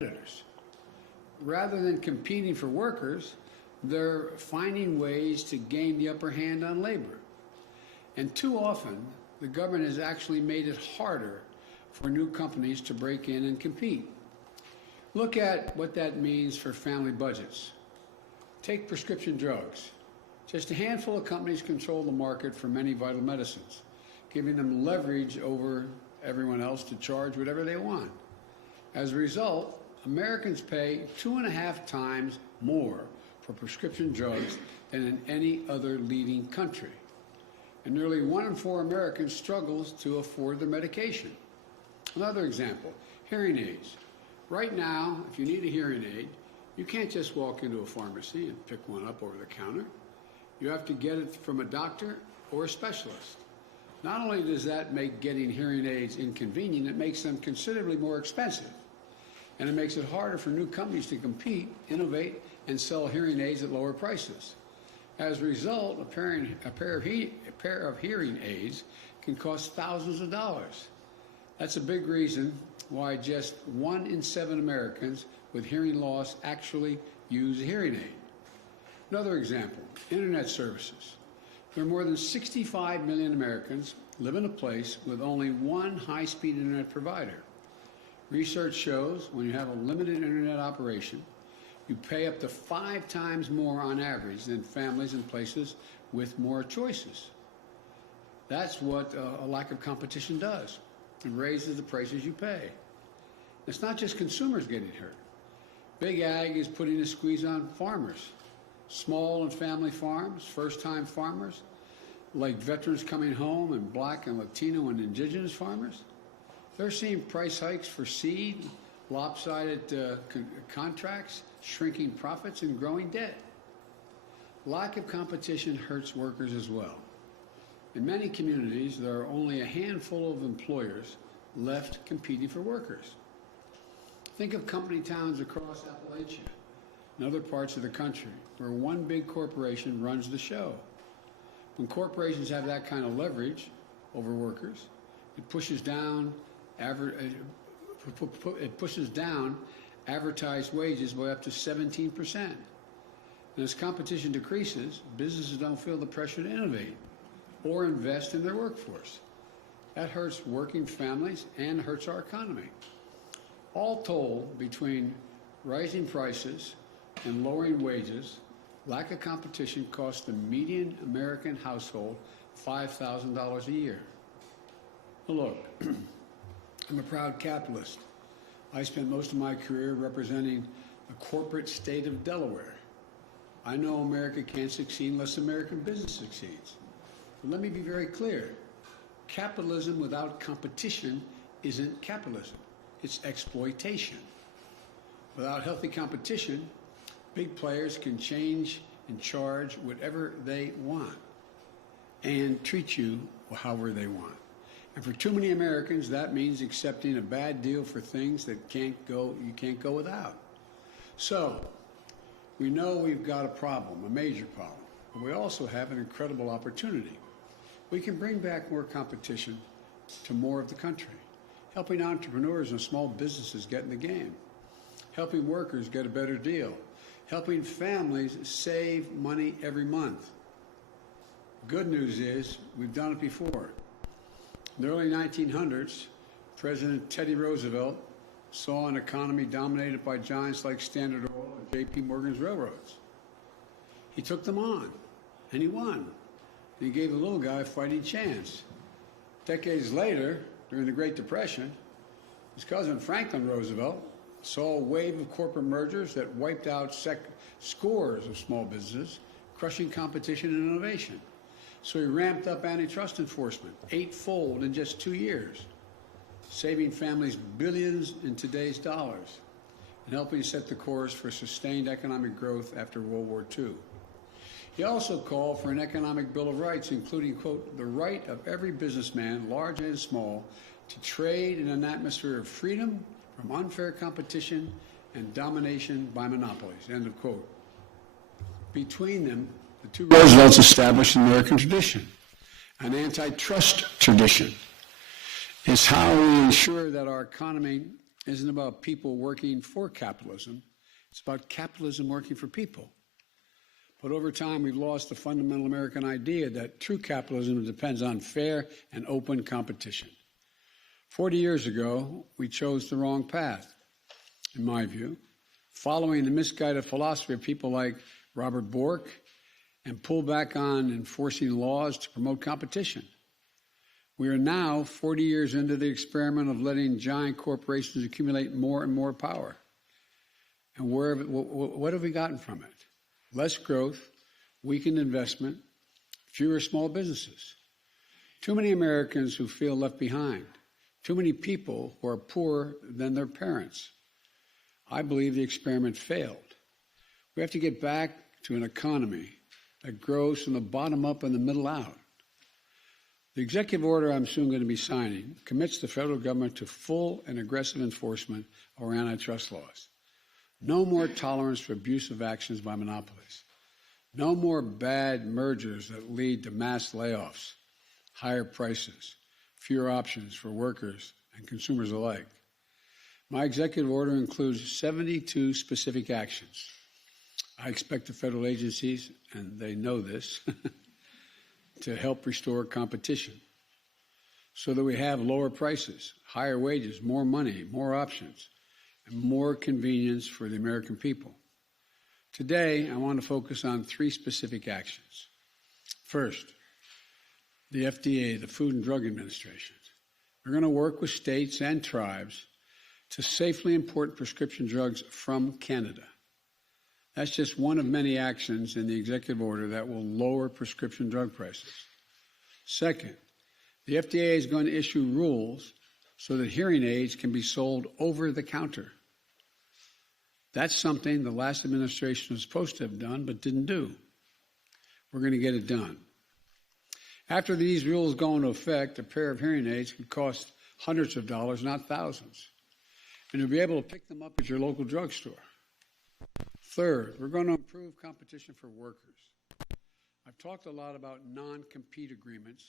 competitors. Rather than competing for workers, they're finding ways to gain the upper hand on labor. And too often, the government has actually made it harder for new companies to break in and compete. Look at what that means for family budgets. Take prescription drugs. Just a handful of companies control the market for many vital medicines, giving them leverage over everyone else to charge whatever they want. As a result, Americans pay 2.5 times more for prescription drugs than in any other leading country. And nearly 1 in 4 Americans struggles to afford their medication. Another example, hearing aids. Right now, if you need a hearing aid, you can't just walk into a pharmacy and pick one up over the counter. You have to get it from a doctor or a specialist. Not only does that make getting hearing aids inconvenient, it makes them considerably more expensive. And it makes it harder for new companies to compete, innovate, and sell hearing aids at lower prices. As a result, a pair of hearing aids can cost thousands of dollars. That's a big reason why just 1 in 7 Americans with hearing loss actually use a hearing aid. Another example, internet services. There are more than 65 million Americans live in a place with only one high-speed internet provider. Research shows when you have a limited internet operation, you pay up to 5 times more on average than families in places with more choices. That's what a lack of competition does. It raises the prices you pay. It's not just consumers getting hurt. Big Ag is putting a squeeze on farmers. Small and family farms, first-time farmers, like veterans coming home and Black and Latino and indigenous farmers, they're seeing price hikes for seed, lopsided contracts, shrinking profits, and growing debt. Lack of competition hurts workers as well. In many communities, there are only a handful of employers left competing for workers. Think of company towns across Appalachia and other parts of the country where one big corporation runs the show. When corporations have that kind of leverage over workers, it pushes down advertised wages by up to 17%. And as competition decreases, businesses don't feel the pressure to innovate or invest in their workforce. That hurts working families and hurts our economy. All told, between rising prices and lowering wages, lack of competition costs the median American household $5,000 a year. Well, look, I'm a proud capitalist. I spent most of my career representing the corporate state of Delaware. I know America can't succeed unless American business succeeds. But let me be very clear. Capitalism without competition isn't capitalism. It's exploitation. Without healthy competition, big players can change and charge whatever they want and treat you however they want. And for too many Americans, that means accepting a bad deal for things that you can't go without. So, we know we've got a problem, a major problem, but we also have an incredible opportunity. We can bring back more competition to more of the country, helping entrepreneurs and small businesses get in the game, helping workers get a better deal, helping families save money every month. Good news is we've done it before. In the early 1900s, President Teddy Roosevelt saw an economy dominated by giants like Standard Oil and J.P. Morgan's railroads. He took them on, and he won. And he gave the little guy a fighting chance. Decades later, during the Great Depression, his cousin Franklin Roosevelt saw a wave of corporate mergers that wiped out scores of small businesses, crushing competition and innovation. So he ramped up antitrust enforcement, 8-fold in just 2 years, saving families billions in today's dollars and helping set the course for sustained economic growth after World War II. He also called for an economic bill of rights, including, quote, the right of every businessman, large and small, to trade in an atmosphere of freedom from unfair competition and domination by monopolies, end of quote. Between them, the two Roosevelts established an American tradition, an antitrust tradition. It's how we ensure that our economy isn't about people working for capitalism. It's about capitalism working for people. But over time, we've lost the fundamental American idea that true capitalism depends on fair and open competition. 40 years ago, we chose the wrong path, in my view, following the misguided philosophy of people like Robert Bork and pulled back on enforcing laws to promote competition. We are now 40 years into the experiment of letting giant corporations accumulate more and more power. And what have we gotten from it? Less growth, weakened investment, fewer small businesses. Too many Americans who feel left behind. Too many people who are poorer than their parents. I believe the experiment failed. We have to get back to an economy that grows from the bottom up and the middle out. The executive order I'm soon going to be signing commits the federal government to full and aggressive enforcement of our antitrust laws. No more tolerance for abusive actions by monopolies. No more bad mergers that lead to mass layoffs, higher prices, fewer options for workers and consumers alike. My executive order includes 72 specific actions. I expect the federal agencies, and they know this, to help restore competition so that we have lower prices, higher wages, more money, more options, and more convenience for the American people. Today, I want to focus on 3 specific actions. First, the FDA, the Food and Drug Administration. We're going to work with states and tribes to safely import prescription drugs from Canada. That's just one of many actions in the executive order that will lower prescription drug prices. Second, the FDA is going to issue rules so that hearing aids can be sold over the counter. That's something the last administration was supposed to have done but didn't do. We're going to get it done. After these rules go into effect, a pair of hearing aids could cost hundreds of dollars, not thousands. And you'll be able to pick them up at your local drugstore. Third, we're going to improve competition for workers. I've talked a lot about non-compete agreements,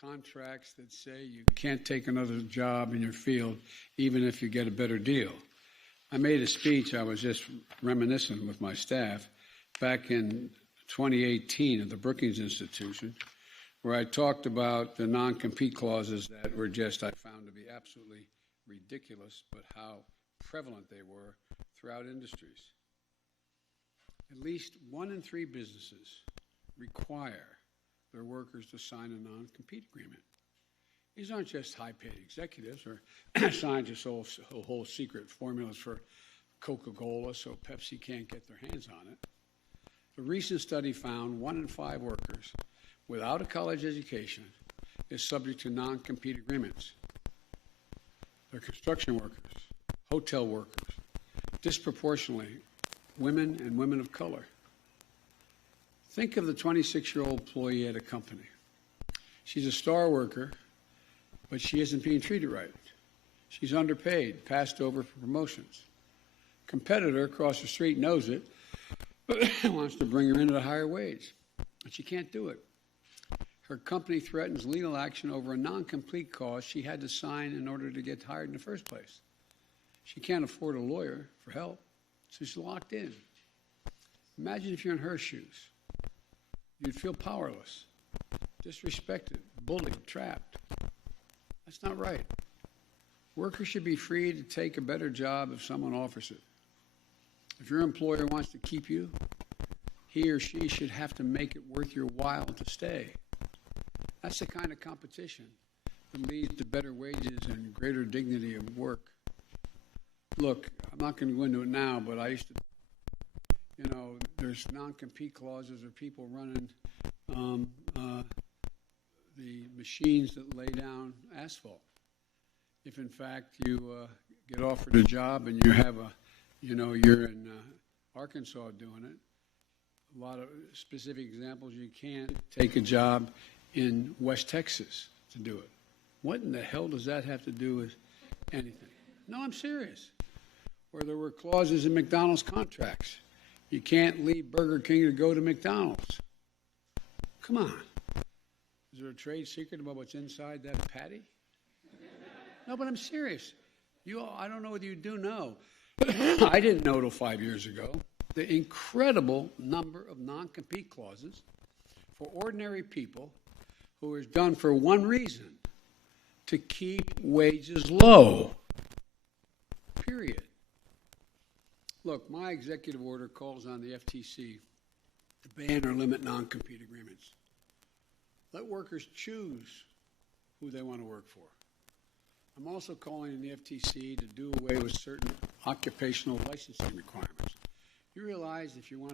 contracts that say you can't take another job in your field even if you get a better deal. I made a speech, I was just reminiscent with my staff, back in 2018 at the Brookings Institution, where I talked about the non-compete clauses that were just, I found to be absolutely ridiculous, but how prevalent they were throughout industries. At least 1 in 3 businesses require their workers to sign a non-compete agreement. These aren't just high-paid executives or scientists who hold secret formulas for Coca-Cola so Pepsi can't get their hands on it. A recent study found 1 in 5 workers without a college education is subject to non-compete agreements. They're construction workers, hotel workers, disproportionately women and women of color. Think of the 26-year-old employee at a company. She's a star worker, but she isn't being treated right. She's underpaid, passed over for promotions. Competitor across the street knows it, but wants to bring her in at a higher wage, but she can't do it. Her company threatens legal action over a non-compete clause she had to sign in order to get hired in the first place. She can't afford a lawyer for help, so she's locked in. Imagine if you're in her shoes. You'd feel powerless, disrespected, bullied, trapped. That's not right. Workers should be free to take a better job if someone offers it. If your employer wants to keep you, he or she should have to make it worth your while to stay. That's the kind of competition that leads to better wages and greater dignity of work. Look, I'm not going to go into it now, but I used to, there's non-compete clauses or people running the machines that lay down asphalt. If in fact you get offered a job and you have you're in Arkansas doing it, a lot of specific examples, you can't take a job in West Texas to do it. What in the hell does that have to do with anything? No, I'm serious. Or there were clauses in McDonald's contracts. You can't leave Burger King to go to McDonald's. Come on. Is there a trade secret about what's inside that patty? No, but I'm serious. I don't know whether you do know. I didn't know till 5 years ago the incredible number of non-compete clauses for ordinary people who is done for one reason, to keep wages low, period. Look, my executive order calls on the FTC to ban or limit non-compete agreements. Let workers choose who they want to work for. I'm also calling on the FTC to do away with certain occupational licensing requirements. You realize if you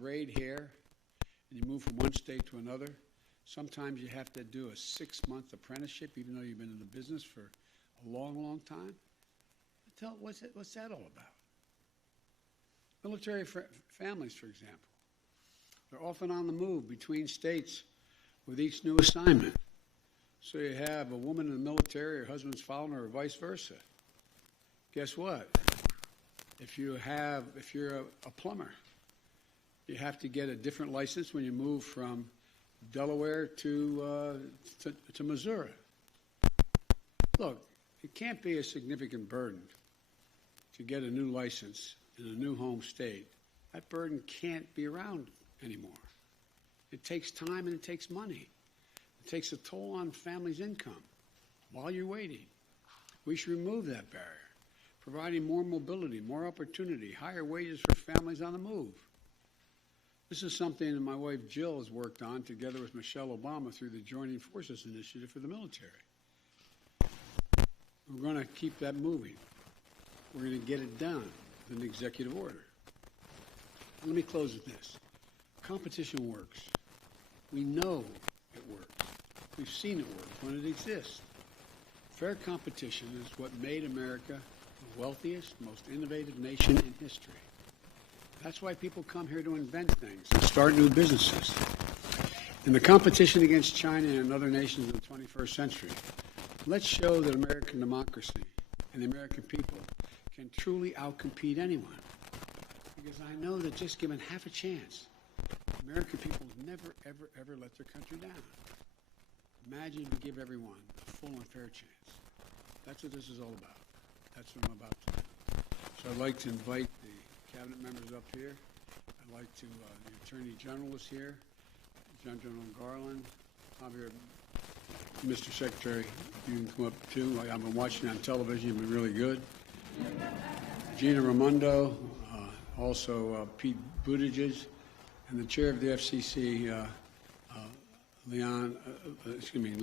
braid hair and you move from one state to another, sometimes you have to do a 6-month apprenticeship, even though you've been in the business for a long, long time. What's that all about? Military families, for example, they're often on the move between states with each new assignment. So you have a woman in the military, her husband's following her, or vice versa. Guess what? If you're a plumber, you have to get a different license when you move from Delaware to Missouri. Look, it can't be a significant burden to get a new license in a new home state. That burden can't be around anymore. It takes time and it takes money. It takes a toll on families' income while you're waiting. We should remove that barrier, providing more mobility, more opportunity, higher wages for families on the move. This is something that my wife Jill has worked on together with Michelle Obama through the Joining Forces Initiative for the military. We're going to keep that moving. We're going to get it done with an executive order. Let me close with this. Competition works. We know it works. We've seen it work when it exists. Fair competition is what made America the wealthiest, most innovative nation in history. That's why people come here to invent things and start new businesses. In the competition against China and other nations in the 21st century, let's show that American democracy and the American people can truly outcompete anyone. Because I know that just given half a chance, American people never, ever, ever let their country down. Imagine if you give everyone a full and fair chance. That's what this is all about. That's what I'm about to do. So I'd like to invite the cabinet members up here. I'd like to, the Attorney General is here, John General Garland, Javier, Mr. Secretary, you can come up too. I've been watching on television, you've been really good. Gina Raimondo, also Pete Buttigieg, and the chair of the FCC,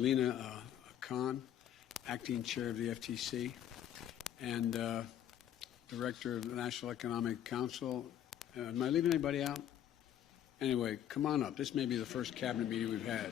Lena Khan, acting chair of the FTC, and director of the National Economic Council. Am I leaving anybody out? Anyway, come on up. This may be the first cabinet meeting we've had.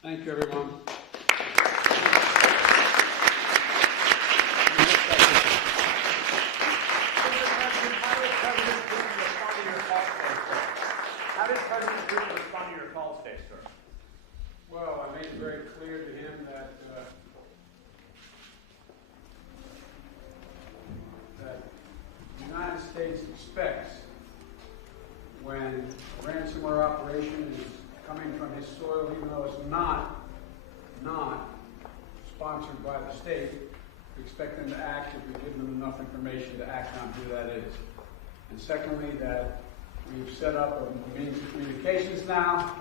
Thank you, everyone. How did President Putin respond to your call today, sir? Well, I made it very clear to him that the United States expects when a ransomware operation is coming from his soil, even though it's not We expect them to act if we give them enough information to act on who that is. And secondly, that we've set up a means of communications now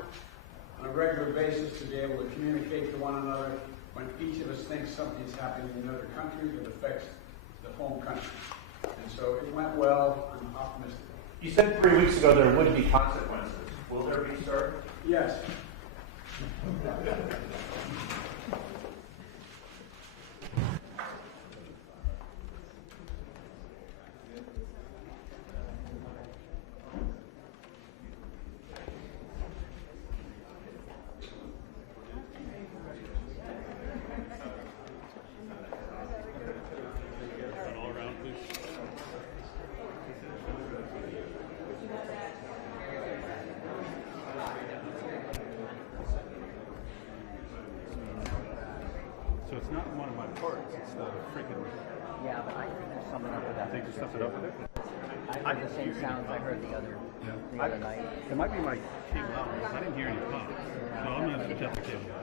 on a regular basis to be able to communicate to one another when each of us thinks something's happening in another country that affects the home country. And so it went well. I'm optimistic. You said 3 weeks ago there would be consequences. Will there be, sir? Yes. So it's not one of my parts, it's the freaking... Yeah, but I think there's something up with that. I think there's something up with it? I heard the same sounds I heard the other night. It might be my cable out, because I didn't hear any pops. So I'm going to switch out the cable.